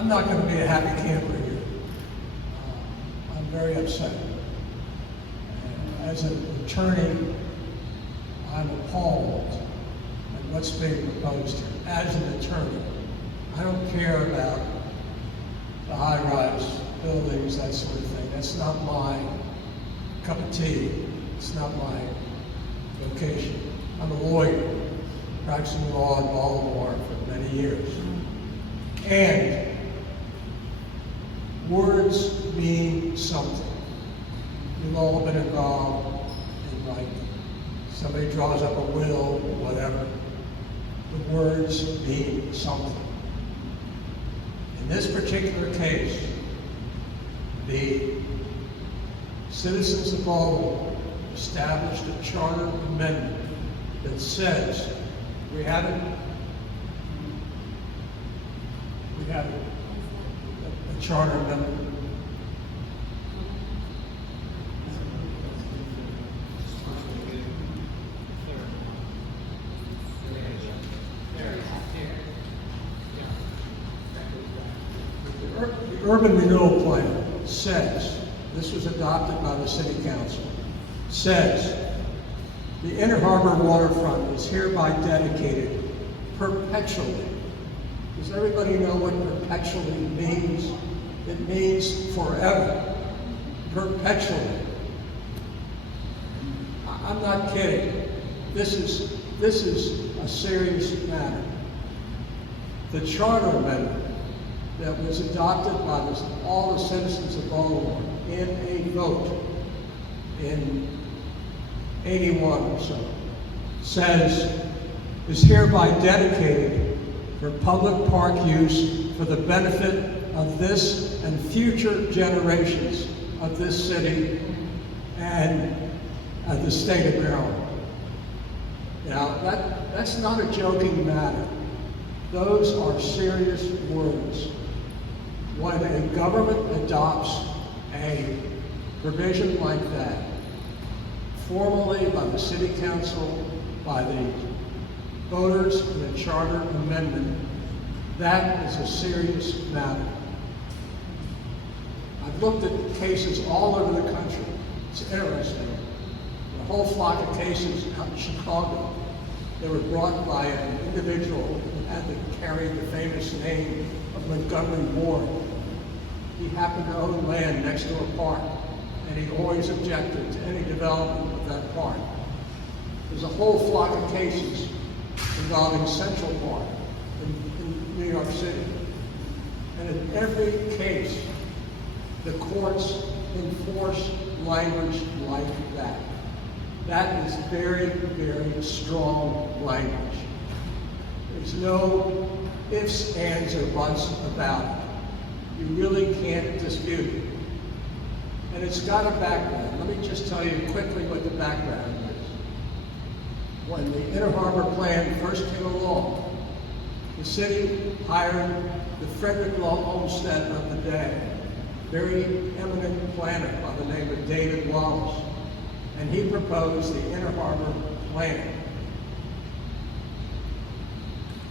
I'm not going to be a happy camper here. I'm very upset. As an attorney, I'm appalled at what's being proposed here. As an attorney, I don't care about the high-rise buildings, that sort of thing. That's not my cup of tea. It's not my vocation. I'm a lawyer, practicing law in Baltimore for many years. And words mean something. We've all been involved in, like, somebody draws up a will, whatever. The words mean something. In this particular case, the citizens of Baltimore established a charter amendment that says we have a charter amendment. The Urban Renewal Plan says, this was adopted by the City Council, says the Inner Harbor waterfront is hereby dedicated perpetually. Does everybody know what perpetually means? It means forever, perpetually. I'm not kidding. This is a serious matter. The charter amendment that was adopted by all the citizens of Baltimore in a vote in 81 or so, says is hereby dedicated for public park use for the benefit of this and future generations of this city and the state of Maryland. Now, that's not a joking matter. Those are serious words. When a government adopts a provision like that, formally by the City Council, by the voters in the charter amendment, that is a serious matter. I've looked at cases all over the country. It's interesting. A whole flock of cases out in Chicago. They were brought by an individual who had to carry the famous name of Montgomery Ward. He happened to own land next to a park, and he always objected to any development of that park. There's a whole flock of cases involving Central Park in New York City. And in every case, the courts enforce language like that. That is very, very strong language. There's no ifs, ands, or buts about it. You really can't dispute it. And it's got a background. Let me just tell you quickly what the background is. When the Inner Harbor Plan first came along, the city hired the Frederick Law Olmsted of the day, very eminent planner by the name of David Wallace, and he proposed the Inner Harbor Plan.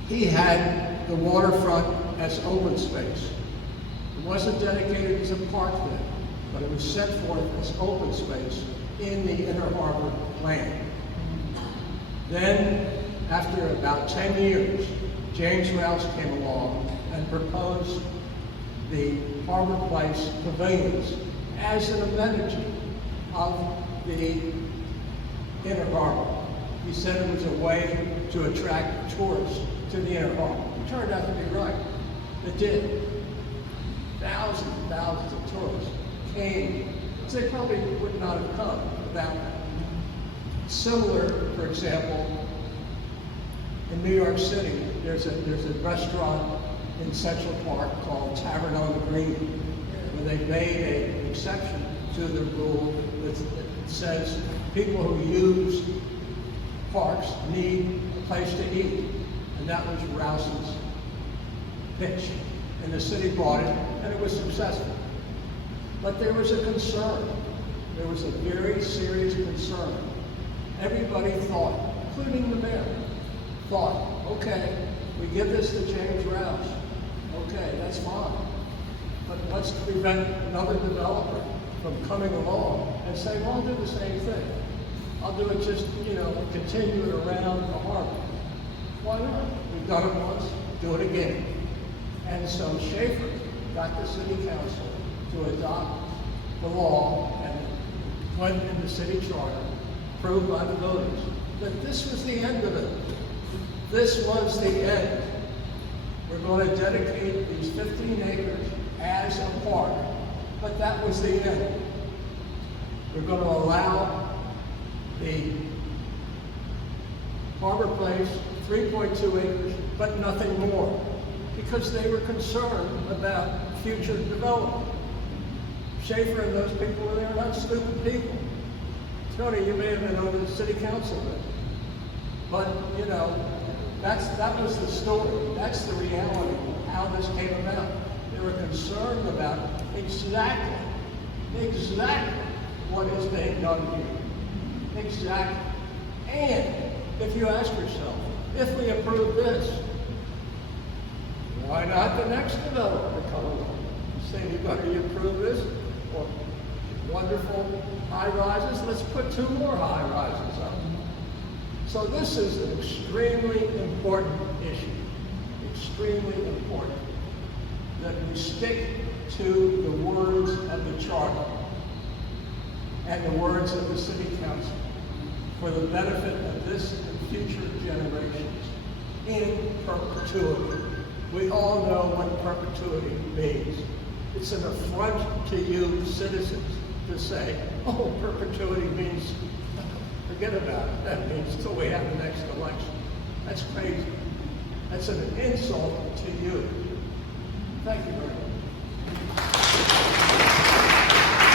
He had the waterfront as open space. It wasn't dedicated as a park then, but it was set forth as open space in the Inner Harbor Plan. Then, after about 10 years, James Rouse came along and proposed the Harborplace pavilions as an amenity of the Inner Harbor. He said it was a way to attract tourists to the Inner Harbor. It turned out to be right. It did. Thousands and thousands of tourists came, because they probably would not have come without that. Similar, for example, in New York City, there's a restaurant in Central Park called Tavern on the Green, where they made an exception to the rule that says people who use parks need a place to eat. And that was Rouse's pitch. And the city bought it, and it was successful. But there was a concern. There was a very serious concern. Everybody thought, including the mayor, thought, okay, we give this to James Rouse. Okay, that's fine. But let's prevent another developer from coming along and saying, well, I'll do the same thing. I'll do it just, continue it around the harbor. Why not? We've done it once, do it again. And so Schaefer got the city council to adopt the law and went in the city charter, approved by the voters, that this was the end of it. This was the end. We're going to dedicate these 15 acres as a park, but that was the end. We're going to allow the Harborplace 3.2 acres, but nothing more, because they were concerned about future development. Schaefer and those people there are not stupid people. Tony, you may have been over the city council then, but that was the story. That's the reality of how this came about. They were concerned about exactly what is being done here. Exactly. And if you ask yourself, if we approve this, why not the next developer come along? Say, you approve this? Or wonderful high rises, let's put 2 more high rises up. So this is an extremely important issue. Extremely important that we stick to the words of the charter and the words of the city council for the benefit of this and future generations in perpetuity. We all know what perpetuity means. It's an affront to you citizens to say, oh, perpetuity means, forget about it. That means till we have the next election. That's crazy. That's an insult to you. Thank you very much.